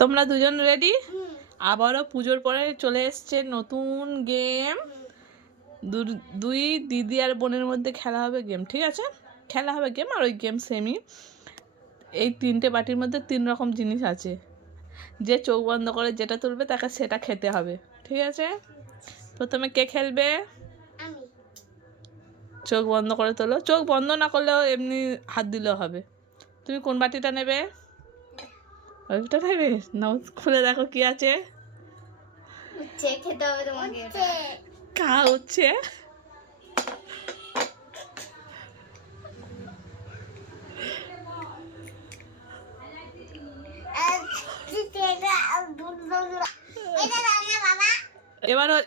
তোমরা দুজন রেডি? আবারও পুজোর পরে চলে এসছে নতুন গেম। দুই দিদি আর বোনের মধ্যে খেলা হবে গেম, ঠিক আছে? খেলা হবে গেম, আর ওই গেম সেমই। এই 3টে বাটির মধ্যে 3 রকম জিনিস আছে। যে চোখ বন্ধ করে যেটা তুলবে তাকে সেটা খেতে হবে, ঠিক আছে? প্রথমে কে খেলবে? চোখ বন্ধ করে তোলো। চোখ বন্ধ না করলেও এমনি হাত দিলেও হবে। তুমি কোন বাটিটা নেবে? ওইটা নেবে? নাও, খুলে দেখো কি আছে। খেতে হবে তোমাকে। কা হচ্ছে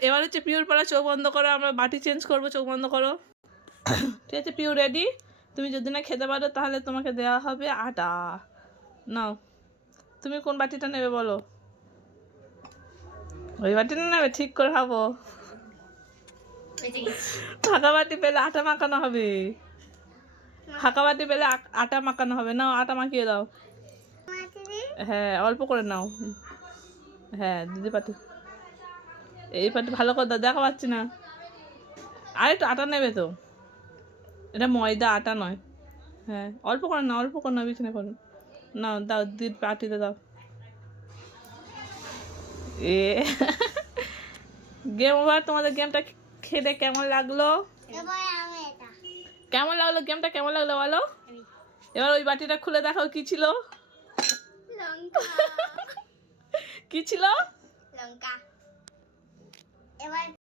এবার হচ্ছে পিওর পাড়া। চোখ বন্ধ করো, আমরা বাটি চেঞ্জ করবো। চোখ বন্ধ করো, ঠিক আছে? Pure ready? তুমি যদি না খেতে পারো তাহলে তোমাকে দেওয়া হবে আটা। নাও, তুমি কোন বাটিটা নেবে বলো? ওই বাটিটা নেবে? ঠিক করে খাবো। ফাঁকা বাটি পেলে আটা মাখানো হবে। ফাঁকা বাটি পেলে আটা মাখানো হবে। নাও, আটা মাখিয়ে দাও। হ্যাঁ, অল্প করে নাও। হ্যাঁ, দিদি পাটি, এই পাটি ভালো করে দাও, দেখা পাচ্ছি না। আর একটু আটা নেবে তো, এটা ময়দা, আটা নয়। হ্যাঁ, অল্প করে নাও, অল্প করে নাও, বিছানা করো। নাও, দাও, দিদি পাটিতে দাও। এ গেম ওভার। তোমাদের গেমটা খেলে কেমন লাগলো? কেমন লাগলো গেমটা? কেমন লাগলো বলো? এবার ওই বাটিটা খুলে দেখাও কি ছিল। লঙ্কা। কি ছিল? লঙ্কা। এবার